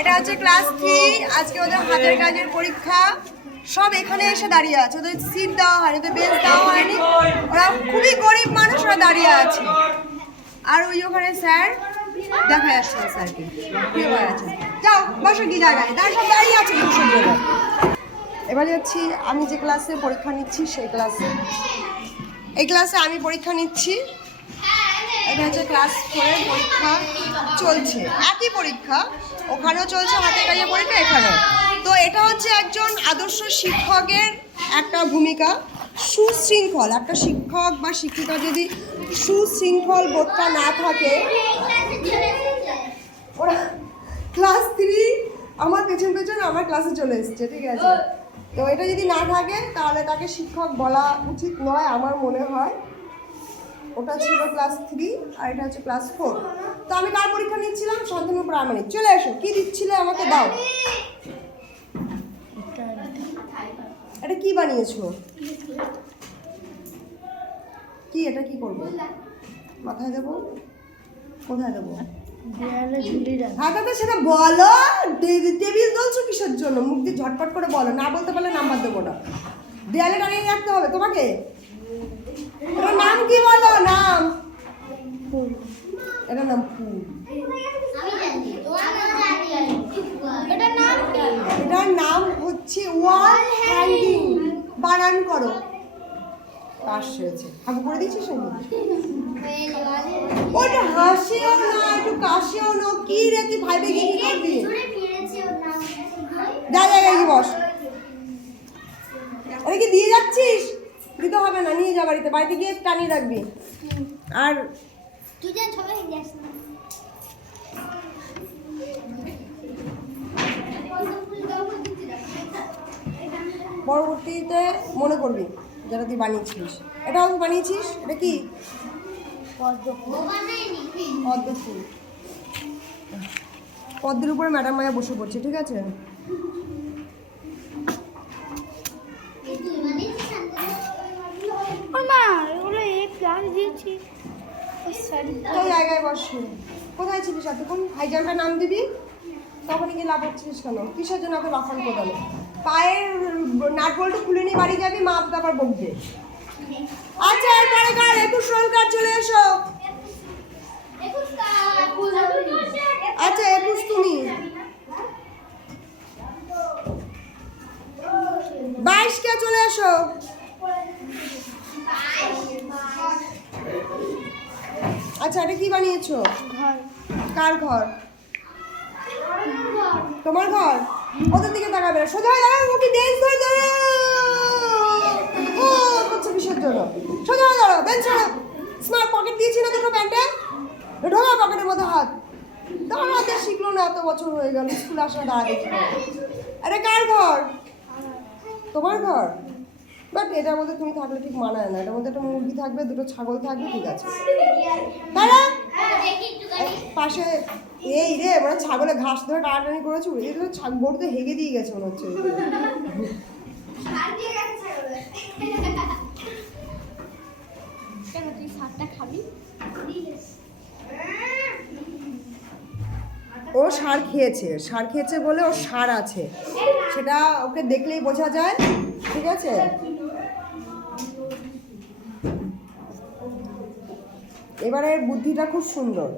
এটা হচ্ছে ক্লাস 3। আজকে ওদের হাতের কাজের পরীক্ষা। সব এখানে এসে দাঁড়িয়ে আছে, ওদের সিট দেওয়া হয়নি, ওদের বেঞ্চ দেওয়া হয়নি। ওরা খুবই গরিব মানুষ, ওরা দাঁড়িয়ে আছে। আর ওই ওখানে স্যার দেখা যাচ্ছে না স্যারকে, আছে। যাও বসো কি জায়গায়, তারা সব দাঁড়িয়ে আছে বসে জন্য। এবার যাচ্ছি আমি যে ক্লাসে পরীক্ষা নিচ্ছি সেই ক্লাসে। এই ক্লাসে আমি পরীক্ষা নিচ্ছি। এটা হচ্ছে ক্লাস 4-এর পরীক্ষা চলছে, একই পরীক্ষা, ওখানেও চলছে হাতের কাজের পরীক্ষা, এখানেও। তো এটা হচ্ছে একজন আদর্শ শিক্ষকের একটা ভূমিকা। সুশৃঙ্খল একটা শিক্ষক বা শিক্ষিকা যদি সুশৃঙ্খল বোধটা না থাকে, ওরা ক্লাস 3 আমার পেছন পেছন আমার ক্লাসে চলে এসছে, ঠিক আছে? তো এটা যদি না থাকে তাহলে তাকে শিক্ষক বলা উচিত নয় আমার মনে হয়। ওটা ছিল ক্লাস 3 আর এটা হচ্ছে ক্লাস 4। তো আমি কার পরীক্ষা নিচ্ছিলাম? শান্তনু প্রামাণিক। চলে এসো, কি দিচ্ছিলে আমাকে দাও। এটা কি বানিয়েছো? কি এটা কি করবো? মাথায় দেবো? কোথায় দেবো? হ্যাঁ দাদা সেটা বলো। টেবিল বলছো কিসের জন্য? মুখ দিয়ে ঝটপট করে বলো, না বলতে পারলে নাম্বার দেবো না। দেয়ালে টানিয়ে রাখতে হবে তোমাকে। এটার নাম কি বলো? নাম? এটার নাম ফুল। এটার নাম হচ্ছে ওয়াল হ্যাঙ্গিং। বানান করো। কাশ হয়েছে, হাগু করে দিচ্ছিস নাকি? ওটা হাসিও না, একটু কাশিও না। কি রে তুই ভাইবে কি করবি? যা জায়গায় কি বস। ওরে কি দিয়ে যাচ্ছিস? দিতে হবে না, নিয়ে যা বাড়িতে। বাড়িতে গিয়ে টানিয়ে রাখবি। আর তুই যা সবাই যাস না। পরবর্তীতে মনে করবি যেটা তুই বানিয়েছিস। এটাও বানিয়েছিস? এটা কি? পদ্ম ফুল। পদ্মের উপরে ম্যাডাম মায়া বসে পড়ছে, ঠিক আছে? ওই জায়গায় বসে কোথায় ছিলিস এতক্ষণ? হাই জাম্পের নাম দিবি, তখনই গিয়ে লাফাচ্ছিস কেন? কিসের জন্য ওকে লাফান কোদালে? পায়ের নাট বল্টু খুলে নিয়ে বাড়ি যাবি, মা তারপর বকবে। আচ্ছা এরপরে কার 21 রোল কার? চলে এসো। আচ্ছা 21 তুমি। 22 কে? চলে এসো। আচ্ছা এটা কি বানিয়েছো? ঘর। কার ঘর? তোমার ঘর। ওদের দিকে তাকাবে না, সোজা হয়ে দাঁড়াও। ওকে ডেন্স করে দাঁড়াও। ও করছে কিসের জন্য? সোজা হয়ে দাঁড়াও, বেঞ্চ ছাড়ো। স্মার্ট পকেট দিয়েছি না দুটো প্যান্টে, ঢোকা পকেটের মধ্যে হাত। দাঁড়াতে শিখলো না, এত বছর হয়ে গেল স্কুল আসা দাঁড়াতে। আরে কার ঘর? তোমার ঘর। বাট এটার মধ্যে তুমি থাকলে ঠিক মানায় না। এটার মধ্যে একটা মুরগি থাকবে, দুটো ছাগল থাকবে, ঠিক আছে? তারা পাশে এই রে মানে ছাগলে ঘাস ধরে টানাটানি করেছে। এগুলো গরু তো হেগে দিয়ে গেছে মনে হচ্ছে। ও সার খেয়েছে বলে ওর সার আছে, সেটা ওকে দেখলেই বোঝা যায়, ঠিক আছে? এবারে বুদ্ধিটা খুব সুন্দর,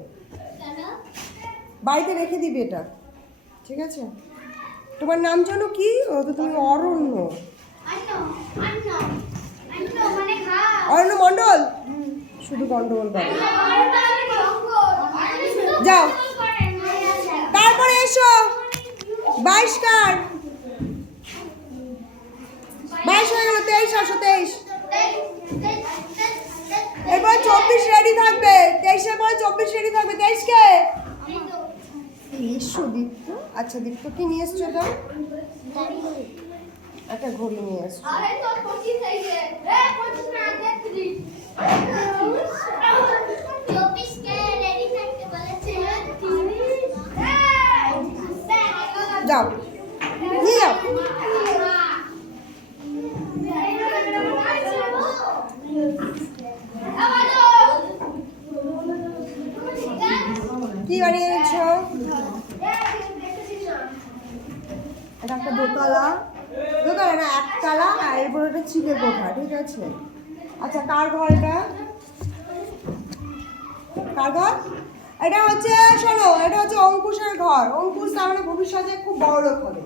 বাড়িতে রেখে দিবি এটা, ঠিক আছে? তোমার নাম যেন কি? ও তো তুমি অরণ্য। অরণ্য মণ্ডল। শুধু গন্ডগোল করে। যাও তারপরে এসো। 22 কার? 22 হয়ে গেল, 23 আসো। 23 এরপর 24 রেডি থাকবে। 23-এর পরে 24 রেডি থাকবে। 23 কে? এসো দীপ্ত। আচ্ছা দীপ্ত কি নিয়ে এসছো? এটা একটা ঘড়ি নিয়ে এসছো। যাও নিয়ে যাও। কি বানিয়ে এনেছো? এটা একটা দোতলা না একতলা, আর এরপর একটা চিলে কোঠা, ঠিক আছে। আচ্ছা কার ঘর এটা? কার ঘর এটা? হচ্ছে শোনো, এটা হচ্ছে অঙ্কুশের ঘর। অঙ্কুশ তার মানে ভবিষ্যতে খুব বড় লোক হবে,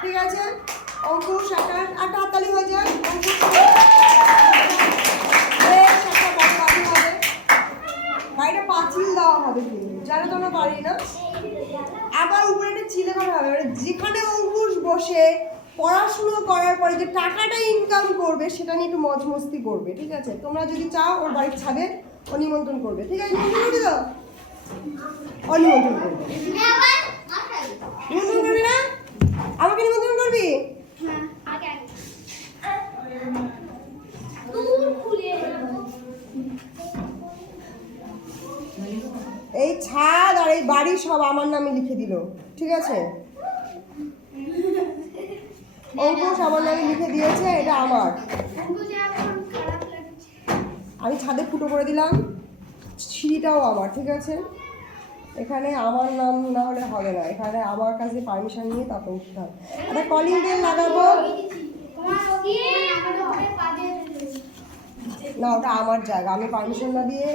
ঠিক আছে। অঙ্কুশ একটা হাততালি হয়ে যায়। অঙ্কুশ একটা বড় বাড়ি হবে, বাড়িটা পাঁচিল দেওয়া হবে কিন্তু, জানো তোমরা বাড়ি না। আবার উপরে একটা চিলে ঘর হবে, যেখানে অঙ্কুশ বসে পড়াশুনো করার পরে যে টাকাটা ইনকাম করবে সেটা নিয়ে একটু মজ মস্তি করবে, ঠিক আছে। তোমরা যদি চাও ওর বাড়ির ছাদে ও নিমন্ত্রণ করবে, ঠিক আছে। নিমন্ত্রণ করবি তো? ও নিমন্ত্রণ করবে। নিমন্ত্রণ করবি না? আমাকে নিমন্ত্রণ করবি? এই ছাদ আর এই বাড়ি সব আমার নামে লিখে দিল, ঠিক আছে। অঙ্কুশ আমার নামে লিখে দিয়েছে, এটা আমার। আমি ছাদে ফুটো করে দিলাম, সিঁড়িটাও আমার, ঠিক আছে। এখানে আমার নাম না হলে হবে না, এখানে আমার কাছে পারমিশন নিয়ে তারপর উঠতে হবে। একটা কলিং বেল লাগাবো না, ওটা আমার জায়গা, আমি পারমিশন না দিয়ে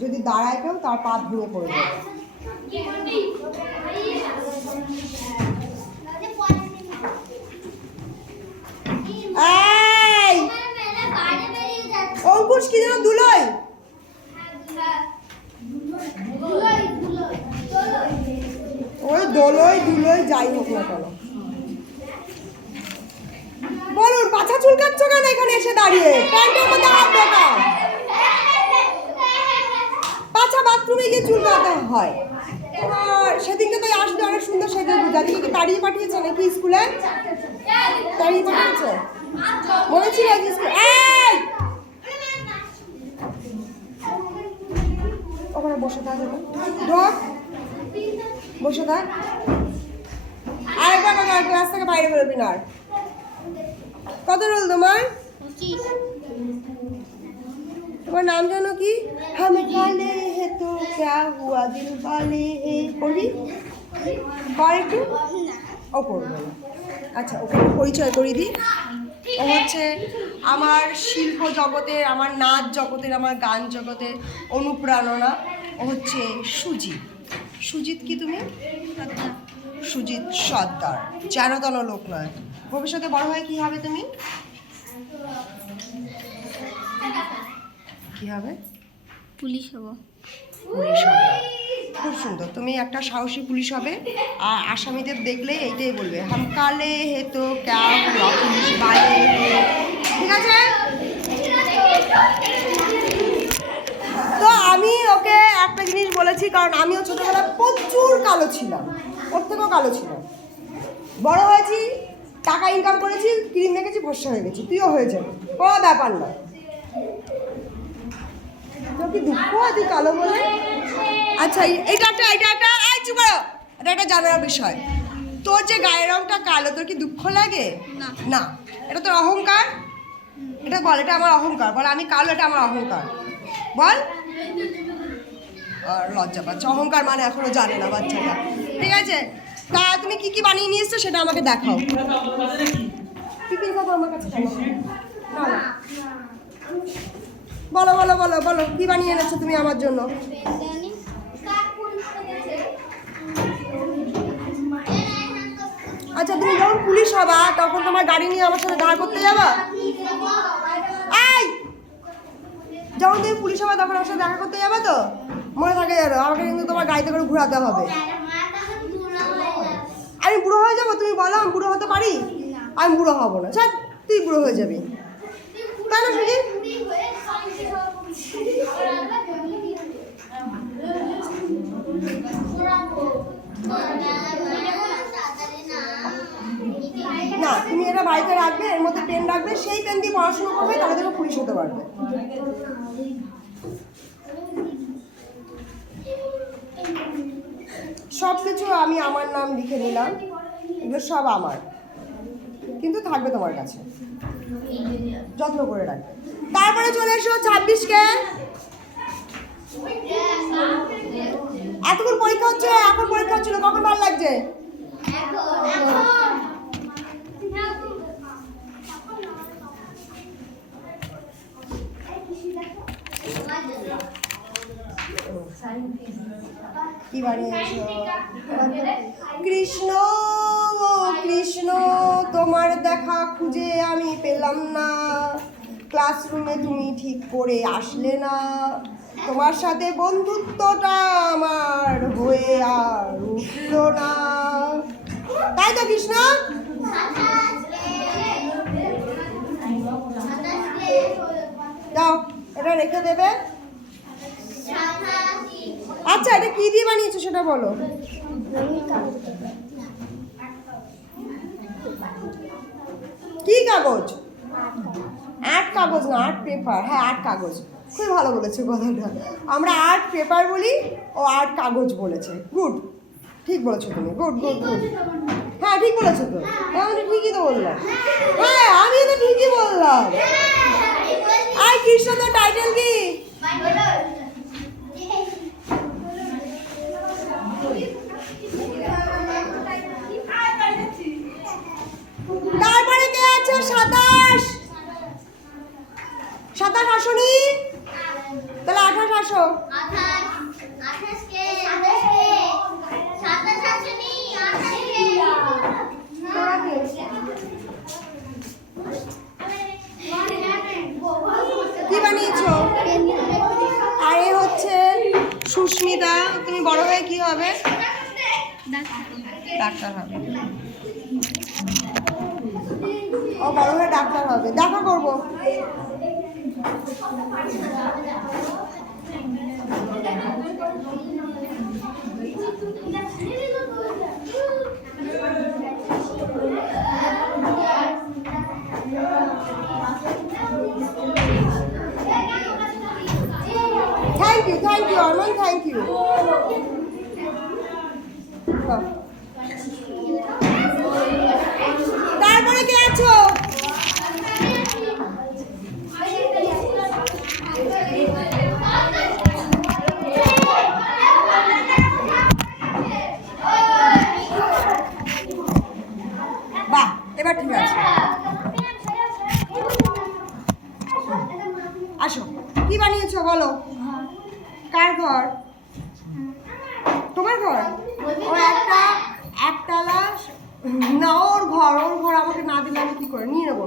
যদি দাঁড়ায় কেউ তার পা ভেঙে পড়ে যাবে। অঙ্কুশ কি যেন দুলই, ওই দোলই দুলই যাই হোক না কেন। বলুন পাছা চুলকাচ্ছ কেন এখানে এসে দাঁড়িয়ে? প্যান্টের মধ্যে হাত ঢোকা, পাছা বাথরুমে গিয়ে চুলকাতে হয়। তোমার সেদিনকে তো আসবে অনেক সুন্দর সেজে বুঝালি কি তাড়িয়ে পাঠিয়েছে নাকি স্কুলে? তাড়িয়ে পাঠিয়েছে মনে ছিল স্কুল। ওখানে বসে থাক, ঢোক, বসে থাক। আরেকবার ক্লাস থেকে বাইরে বেরোবি না। কত রোল তোমার? তোমার নাম জানো কি? হাম কালে হে তো ক্যা হুয়া দিল বালে হে, পড়বি? কর একটু। ও পড়বে না, আচ্ছা ওকে পরিচয় করিয়ে দিই। ও হচ্ছে আমার শিল্প জগতের, আমার নাচ জগতের, আমার গান জগতের অনুপ্রেরণা। ও হচ্ছে সুজিত। সুজিত কি তুমি? সুজিত সর্দার, যেন তেন লোক নয়। ভবিষ্যতে বড় হয়ে কি হবে তুমি? কি হবে? পুলিশ হব। পুলিশ হবে, খুব সুন্দর। তুমি একটা সাহসী পুলিশ হবে, আর আসামিদের দেখলে এইটাই বলবে হাম কালে হে তো ক্যা হুয়া পুলিশ বালে হে, ঠিক আছে। তো আমি ওকে একটা জিনিস বলেছি, কারণ আমিও ছোটবেলায় প্রচুর কালো ছিলাম, ওর থেকেও কালো ছিলাম। বড় হয়েছি, টাকা ইনকাম করেছি, ক্রিম মেখেছি, ভরসা হয়ে গেছি, তুইও হয়ে যাবে, কোনো ব্যাপার না। তোর কি দুঃখ তুই কালো বলে? আচ্ছা এটা একটা চুপ করো, এটা একটা জানার বিষয়। তোর যে গায়ের রংটা কালো, তোর কি দুঃখ লাগে? না, এটা তোর অহংকার। এটা বল, এটা আমার অহংকার। বল আমি কালো, এটা আমার অহংকার। বল। আর লজ্জা পাচ্ছে, অহংকার মানে এখনো জানে না বাচ্চাটা, ঠিক আছে। তা তুমি কি কি বানিয়ে নিয়ে এসছো সেটা আমাকে দেখাও। টিফিন খাবো আমার কাছে কেন? না, বলো বলো বলো বলো, কি বানিয়ে এনেছো তুমি আমার জন্য? আচ্ছা তুমি যখন পুলিশ হবা তখন তোমার গাড়ি নিয়ে আমার সাথে দেখা করতে যাবা? এই যখন তুমি পুলিশ হবা তখন আমার সাথে দেখা করতে যাবে তো? মনে থাকে জানো, আমাকে কিন্তু তোমার গাড়িতে করে ঘোরাতে হবে। আমি বুড়ো হয়ে যাবো? তুমি বলো আমি বুড়ো হতে পারি? আমি বুড়ো হবো না, স্যার তুই বুড়ো হয়ে যাবি, তাই না সুজিত? না, তুমি এটা বাড়িতে রাখবে, এর মধ্যে পেন রাখবে, সেই পেন দিয়ে পড়াশোনা করবে, তাহলে তুমি পুলিশ হতে পারবে। সব কিছু আমি আমার নাম লিখে নিলাম, এগুলো সব আমার, কিন্তু থাকবে তোমার কাছে, যত্ন করে রাখবে। তারপরে চলে এসো 26কে। এতক্ষণ পরীক্ষা হচ্ছে, এখন পরীক্ষা হচ্ছিল, কখন ভালো লাগছে? বানিয়েছো? কৃষ্ণ ও কৃষ্ণ, তোমার দেখা খুঁজে আমি পেলাম না, ক্লাসরুমে তুমি ঠিক করে আসলে না, তোমার সাথে বন্ধুত্বটা আমার হয়ে আর উঠলো না। তাই তো কৃষ্ণ? দাও, এটা রেখে দেবে। আচ্ছা, এটা কি দিয়ে বানিয়েছো সেটা বলো। কি কাগজ? আর্ট কাগজ না, আর্ট পেপার। হ্যাঁ, আর্ট কাগজ। খুবই ভালো বলেছো কথাটা। আমরা আর্ট পেপার বলি, ও আর্ট কাগজ বলেছে। গুড, ঠিক বলেছো তুমি। Good good good. হ্যাঁ, ঠিক বলেছো তো। আমি তো ঠিকই তো বললাম। হ্যাঁ, আমি তো ঠিকই বললাম। আর কৃষ্ণ তো টাইটেল কি? তারপরে কে আছে? 27। 27 আসনি? তাহলে 28 আসো। কি বানিয়েছো? আর এ হচ্ছে সুস্মিতা। তুমি বড় হয়ে কি হবে? ডাক্তার হবে। ও বড় হয়ে ডাক্তার হবে। দেখা করবো। Thank you Arman, thank you. তারপরে কে আছো? বাহ, এবার ঠিক আছে। আসো, কি বানিয়েছো বলো। কার ঘর? তোমার ঘর? ও একতলা না, ওর ঘর। আমাকে না দিলে আমি কি করে নিয়ে নেবো?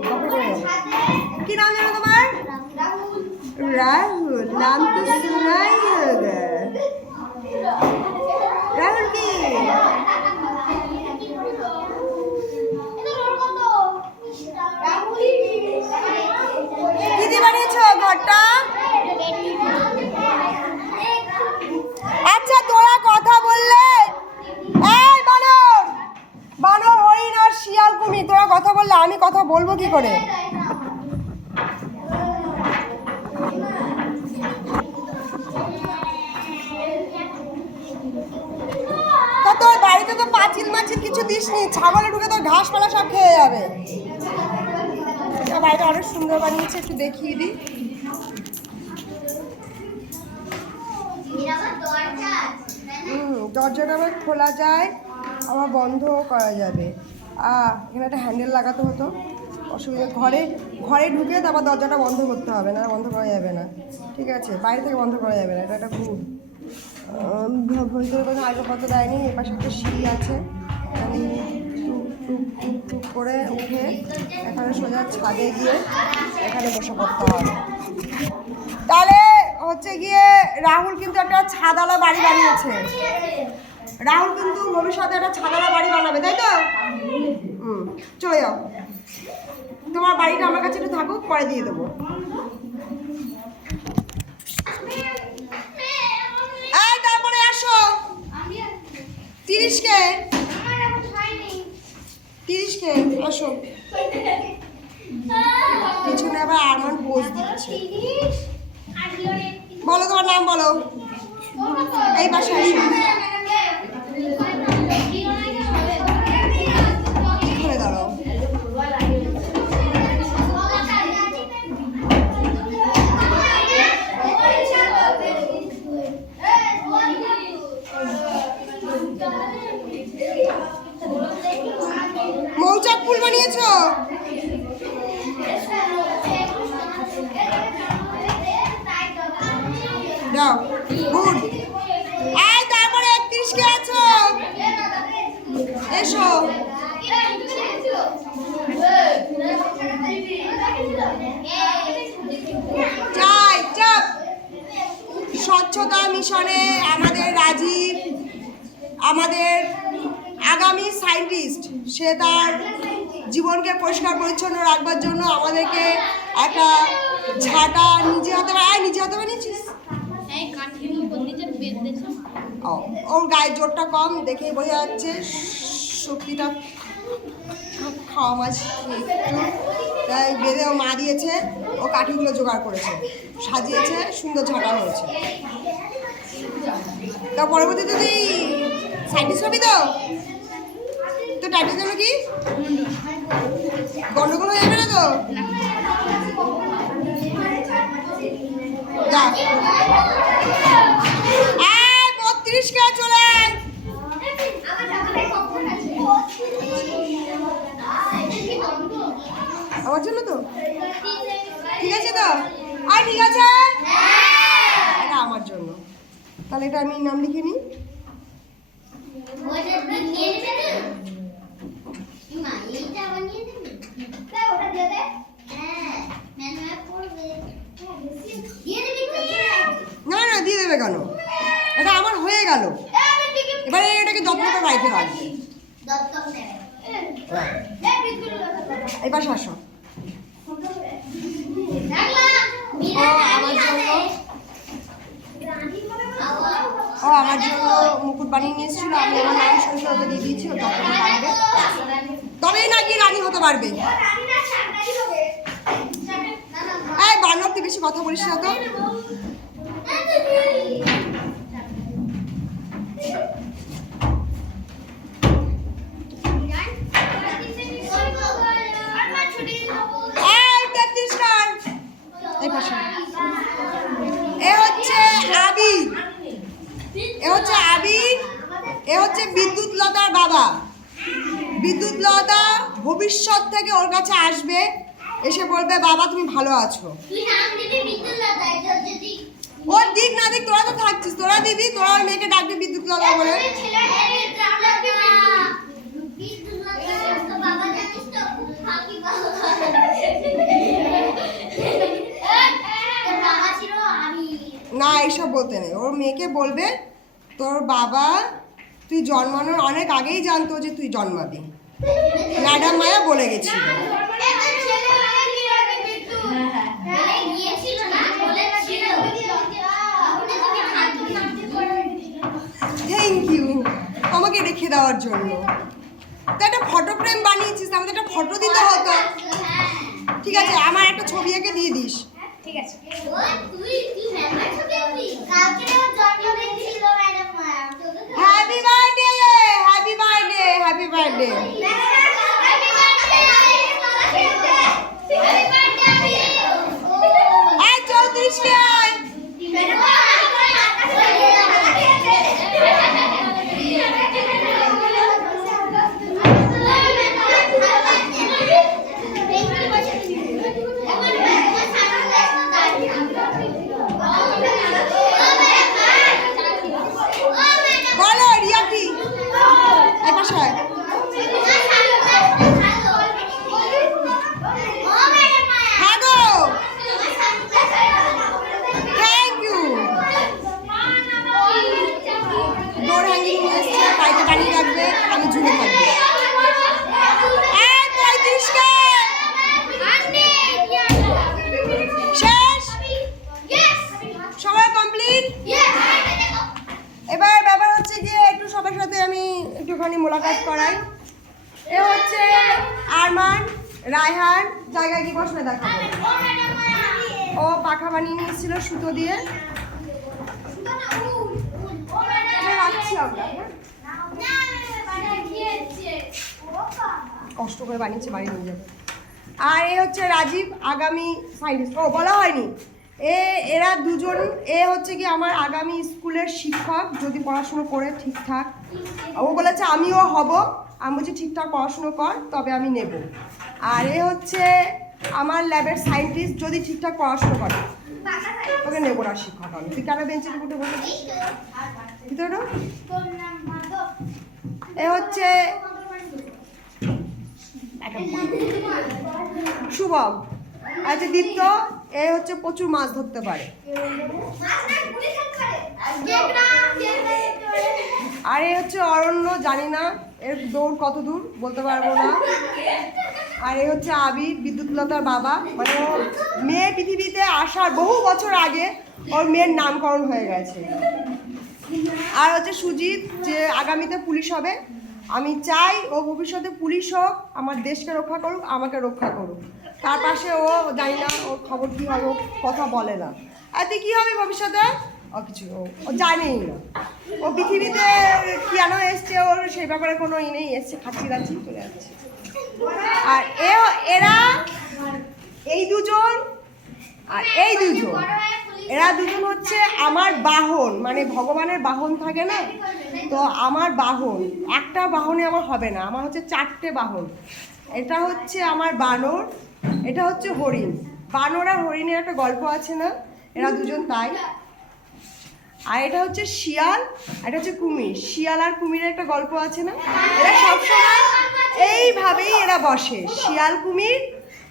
কি নাম জানো তোমার? রাহুল। নাম তো শোনাই হবে। রাহুল কি? কি দিয়ে বানিয়েছো ঘরটা? আচ্ছা, তোরা কথা বললে, এই বানর হরিণ আর শিয়াল কুমির, তোরা কথা বললে আমি কথা বলবো কি করে? তা তোর বাড়িতে তো পাঁচিল কিছু দিসনি, ছাগলে ঢুকে তোর ঘাসপালা সব খেয়ে যাবে। বাড়িটা অনেক সুন্দর বানিয়েছে, একটু দেখিয়ে দিই। দরজাটা আবার খোলা যায়, আবার বন্ধও করা যাবে। এখানে একটা হ্যান্ডেল লাগাতে হতো, অসুবিধা। ঘরে ঢুকে তারপর দরজাটা বন্ধ করতে হবে, না বন্ধ করা যাবে না। ঠিক আছে, বাইরে থেকে বন্ধ করা যাবে না। এটা একটা খুব ভিতরে কোনো আসবাবপত্র দেয়নি। এর পাশে একটা সিঁড়ি আছে, টুক করে উঠে এখানে সোজা ছাদে গিয়ে এখানে বসে পড়তে হবে। তাহলে হচ্ছে গিয়ে রাহুল কিন্তু একটা ছাদওয়ালা বাড়ি বানিয়েছে। রাহুল কিন্তু ভবিষ্যতে একটা ছাদওয়ালা বাড়ি বানাবে, তাই তো? চলে যাও, তোমার বাড়িটা আমার কাছে একটু থাকুক, পরে দিয়ে দেবো। তারপরে আসো। 30 কে আসো। পিছনে আবার আরমান পোজ দিচ্ছে। বলো তোমার নাম বলো। এই পাশে আসো। ঘুরে দাঁড়াও। মৌচাক ফুল বানিয়েছো? দাও, গুড। তারপরে 31 চাই চাপ স্বচ্ছতা মিশনে আমাদের রাজীব আমাদের আগামী সায়েন্টিস্ট, সে তার জীবনকে পরিষ্কার পরিচ্ছন্ন রাখবার জন্য আমাদেরকে একটা ঝাঁটা নিজে হাতে বানিয়েছিস। ওর গায়ের জোরটা কম দেখে বোঝা যাচ্ছে, শক্তিটা খাওয়া মাছ একটু তাই বেঁধেও মা দিয়েছে, ও কাঠিগুলো জোগাড় করেছে, সাজিয়েছে, সুন্দর ঝাঁটা হয়েছে। তা পরবর্তীতে তুই সায়েন্টিস্ট হবি তো? তো টাইটেল জন্য কি গন্ডগোল হয়ে যাবে না তো? যা 32কে চলে আয়। আমার জন্য তো ঠিক আছে তো? আর ঠিক আছে, এটা আমার জন্য। তাহলে এটা আমি নাম লিখে নিই। না না দিয়ে দেবে কেন, এটা আমার হয়ে গেল, এবারে এটাকে যত্ন করে বাড়িতে রাখবে। এবার শাসন আমার জন্য মুকুট বানিয়ে নিয়ে এসেছিল, আমি আমার নাম সঙ্গে ওকে দিয়ে দিয়েছি, ও যত্ন করে রাখবে, তবেই নাকি রানী হতে পারবে। এই বানর তুই বেশি কথা বলিস না তো। এ হচ্ছে বিদ্যুৎ লতার বাবা। বিদ্যুৎ লতা ভবিষ্যৎ থেকে ওর কাছে আসবে, এসে বলবে বাবা তুমি ভালো আছো। ওর দিক না দিক তোরা তো থাকছিস, তোরা দিবি, তোরা ওর মেয়েকে ডাকবি বিদ্যুৎ লতা বলে। না এইসব বলতে নেই, ওর মেয়েকে বলবে তোর বাবা তুই জন্মানোর অনেক আগেই জানতো যে তুই জন্মাবি, ম্যাডাম মায়া বলে গেছিল। থ্যাংক ইউ আমাকে রেখে দেওয়ার জন্য। তো একটা ফটো ফ্রেম বানিয়েছিস, আমাদের একটা ফটো দিতে হতো। ঠিক আছে, আমার একটা ছবি এঁকে দিয়ে দিস। ঠিক আছে। Happy birthday, happy birthday, happy birthday. এই 34কে আয়। মোলাকাত করাই। এ হচ্ছে আরমান রায়হান, জায়গায় কি বসবে দেখাবো। ও পাখা বানিয়ে নিয়েছিল সুতো দিয়ে, কষ্ট করে বানিয়েছে, বাড়ি নিয়ে যাবে। আর এ হচ্ছে রাজীব, আগামী সায়েন্টিস্ট। ও বলা হয়নি, এরা দুজন, এ হচ্ছে কি আমার আগামী স্কুলের শিক্ষক, যদি পড়াশুনো করে ঠিকঠাক। ও বলেছে আমিও হব, আমি বলছি ঠিকঠাক পড়াশুনো কর তবে আমি নেব। আর এ হচ্ছে আমার ল্যাবের সায়েন্টিস্ট, যদি ঠিকঠাক পড়াশুনো করে তোকে নেবো না শিক্ষক আমি। তুই কেন বেঞ্চের উপরে বলেছিস ভিতরে? এ হচ্ছে শুভম আচ্ছা দীপ্ত এ হচ্ছে প্রচুর মাছ ধরতে পারে। আর এ হচ্ছে অরণ্য, জানি না এর দৌড় কত দূর বলতে পারবো না। আর এ হচ্ছে আবির, বিদ্যুৎলতার বাবা, মানে ও মেয়ে পৃথিবীতে আসার বহু বছর আগে ওর মেয়ের নামকরণ হয়ে গেছে। আর হচ্ছে সুজিত, যে আগামীতে পুলিশ হবে। আমি চাই ও ভবিষ্যতে পুলিশ হোক, আমার দেশকে রক্ষা করুক, আমাকে রক্ষা করুক। তার পাশে ও জানি না ওর খবর কী হবে, ও কথা বলে না। এতে কী হবে ভবিষ্যতে ও কিছু ও জানেই না। ও পৃথিবীতে কেন এসছে ওর সেই ব্যাপারে কোনো ই নেই, এসছে খাচ্ছি দাচ্ছি চলে যাচ্ছে। আর এরা এই দুজন আর এই দুজন, এরা দুজন হচ্ছে আমার বাহন, মানে ভগবানের বাহন থাকে না, তো আমার বাহন। একটা বাহনে আমার হবে না, আমার হচ্ছে 4টে বাহন। এটা হচ্ছে আমার বানর, এটা হচ্ছে হরিণ। বানর আর হরিণের একটা গল্প আছে না, এরা দুজন তাই। আর এটা হচ্ছে শিয়াল, এটা হচ্ছে কুমির। শিয়াল আর কুমিরের একটা গল্প আছে না, এরা সবসময় এইভাবেই এরা বসে, শিয়াল কুমির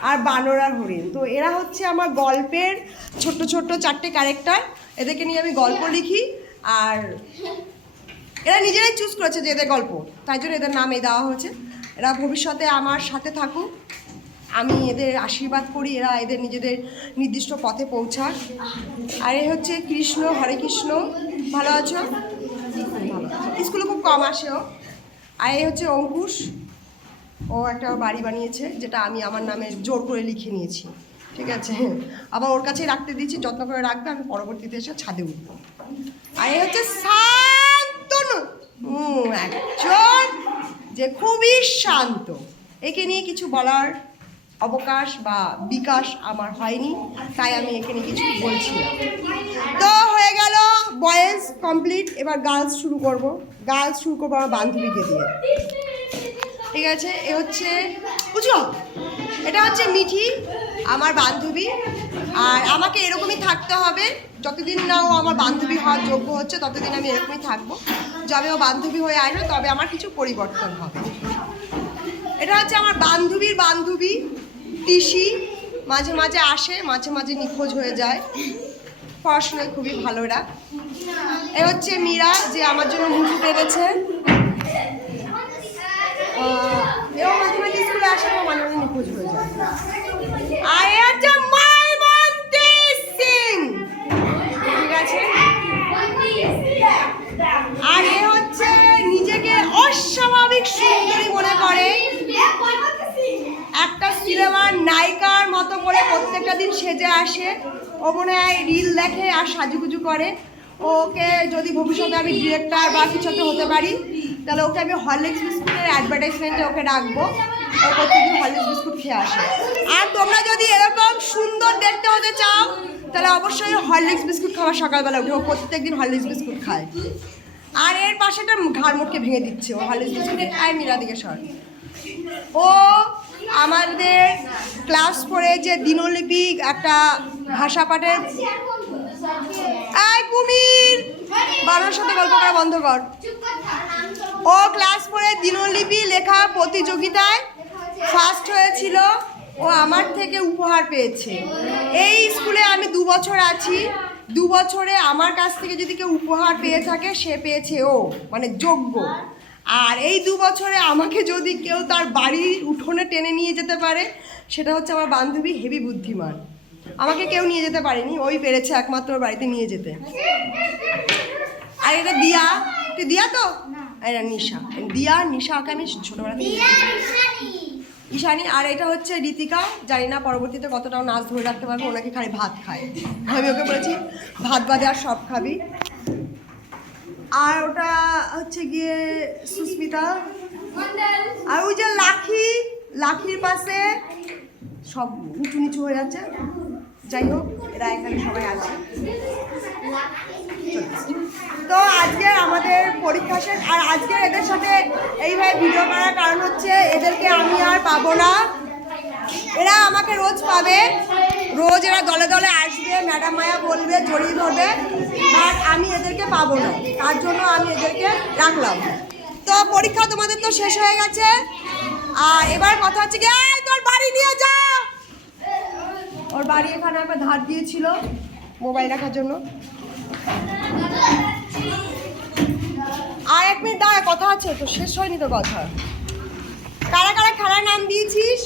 আর বানর আর হরিণ। তো এরা হচ্ছে আমার গল্পের ছোট্ট ছোট্ট 4টে ক্যারেক্টার, এদেরকে নিয়ে আমি গল্প লিখি। আর এরা নিজেরাই চুজ করেছে যে এদের গল্প, তাই জন্য এদের নাম এই দেওয়া হয়েছে। এরা ভবিষ্যতে আমার সাথে থাকুক, আমি এদের আশীর্বাদ করি, এরা এদের নিজেদের নির্দিষ্ট পথে পৌঁছাক। আর এ হচ্ছে কৃষ্ণ, হরে কৃষ্ণ। ভালো আছো? ভালো, স্কুলে খুব কম আসেও। আর এই হচ্ছে অঙ্কুশ, ও একটা বাড়ি বানিয়েছে, যেটা আমি আমার নামে জোর করে লিখে নিয়েছি, ঠিক আছে। আবার ওর কাছেই রাখতে দিয়েছি, যত্ন করে রাখবে, আমি পরবর্তীতে এসে ছাদে উঠবো। আর এই হচ্ছে শান্তনু, একজন যে খুবই শান্ত। একে নিয়ে কিছু বলার অবকাশ বা বিকাশ আমার হয়নি, তাই আমি এখানে কিছু বলছি না। তো হয়ে গেল বয়েজ কমপ্লিট, এবার গার্লস শুরু করব। গার্লস শুরু করবো আমার বান্ধবীকে দিয়ে, ঠিক আছে। এ হচ্ছে বুঝলো, এটা হচ্ছে মিঠি, আমার বান্ধবী। আর আমাকে এরকমই থাকতে হবে, যতদিন না ও আমার বান্ধবী হওয়ার যোগ্য হচ্ছে ততদিন আমি এরকমই থাকবো। যবে ও বান্ধবী হয়ে আসবে তবে আমার কিছু পরিবর্তন হবে। এটা হচ্ছে আমার বান্ধবীর বান্ধবী টিসি, মাঝে মাঝে আসে, মাঝে মাঝে নিখোঁজ হয়ে যায়, পড়াশোনায় খুবই ভালো এরা। এ হচ্ছে মীরা, যে আমার জন্য মুকুট এনেছে। এও মাঝে মাঝে স্কুলে আসে, ও মাঝে মাঝে নিখোঁজ হয়ে যায়। আর এ হচ্ছে ময়মন্তী সিং, ঠিক আছে। আর এ হচ্ছে নিজেকে অস্বাভাবিক সুন্দরী মনে করে, একটা সিনেমার নায়িকার মতো করে প্রত্যেকটা দিন সেজে আসে। ও মনে হয় রিল দেখে আর সাজুগুজু করে। ওকে যদি ভবিষ্যতে আমি ডিরেক্টর বা কিছুতে হতে পারি, তাহলে ওকে আমি হরলিক্স বিস্কুটের অ্যাডভার্টাইজমেন্টে ওকে রাখবো, ও প্রত্যেকদিন হরলিক্স বিস্কুট খেয়ে আসে। আর তোমরা যদি এরকম সুন্দর দেখতে হতে চাও, তাহলে অবশ্যই হরলিক্স বিস্কুট খাওয়া সকালবেলা উঠে, ও প্রত্যেকদিন হরলিক্স বিস্কুট খায়। আর এর পাশে একটা ঘাড় মোটকে ভেঙে দিচ্ছে ও হরলিক্স বিস্কুটে। আয় মীরা দিকে সর। ও আমাদের ক্লাস 4-এ যে দিনলিপি একটা ভাষা পাঠের, আয় কুমির, বাবার সাথে গল্প করা বন্ধ কর। ও ক্লাস 4-এ দিনলিপি লেখা প্রতিযোগিতায় ফার্স্ট হয়েছিল, ও আমার থেকে উপহার পেয়েছে। এই স্কুলে আমি 2 বছর আছি, 2 বছরে আমার কাছ থেকে যদি কেউ উপহার পেয়ে থাকে, সে পেয়েছে ও, মানে যোগ্য। আর এই 2 বছরে আমাকে যদি কেউ তার বাড়ির উঠোনে টেনে নিয়ে যেতে পারে, সেটা হচ্ছে আমার বান্ধবী হেভি বুদ্ধিমান। আমাকে কেউ নিয়ে যেতে পারেনি, ওই পেরেছে একমাত্র ওর বাড়িতে নিয়ে যেতে। আর এটা দিয়া, তুই দিয়া তো, এটা নিশা, দিয়া নিশা, ওকে আমি ছোটোবেলা থেকে ঈশানী। আর এটা হচ্ছে ঋতিকা, জানি না পরবর্তীতে কতটাও নাচ ধরে রাখতে পারবে, ওনাকে খালি ভাত খায়। আমি ওকে বলেছি ভাত বাদে আর সব খাবি। আর ওটা হচ্ছে গিয়ে সুস্মিতা। আর ওই যে লাখি, লাখির পাশে সব উঁচু নিচু হয়ে যাচ্ছে। যাই হোক, এরা এখানে সবাই আছে। তো আজকে আমাদের পরীক্ষা শেষ। আর আজকে এদের সাথে এইভাবে ভিডিও করার কারণ হচ্ছে, এদেরকে আমি আর পাবো না, এরা আমাকে রোজ পাবে, রোজ এরা দলে দলে আসবে, ম্যাডাম মায়া বলবে, জড়িয়ে ধরবে, আর আমি এদেরকে পাবো না, তার জন্য আমি এদেরকে রাখলাম। তো পরীক্ষা তোমাদের তো শেষ হয়ে গেছে, আর এবার কথা হচ্ছে কি, এই তোর বাড়ি নিয়ে যা। ওর বাড়ি এখানে একবার ধার দিয়েছিল মোবাইল রাখার জন্য। আর 1 মিনিট দাঁড়া, কথা আছে তো, শেষ হয়নি তো কথা। কারা কারা খেলার নাম দিয়েছিস?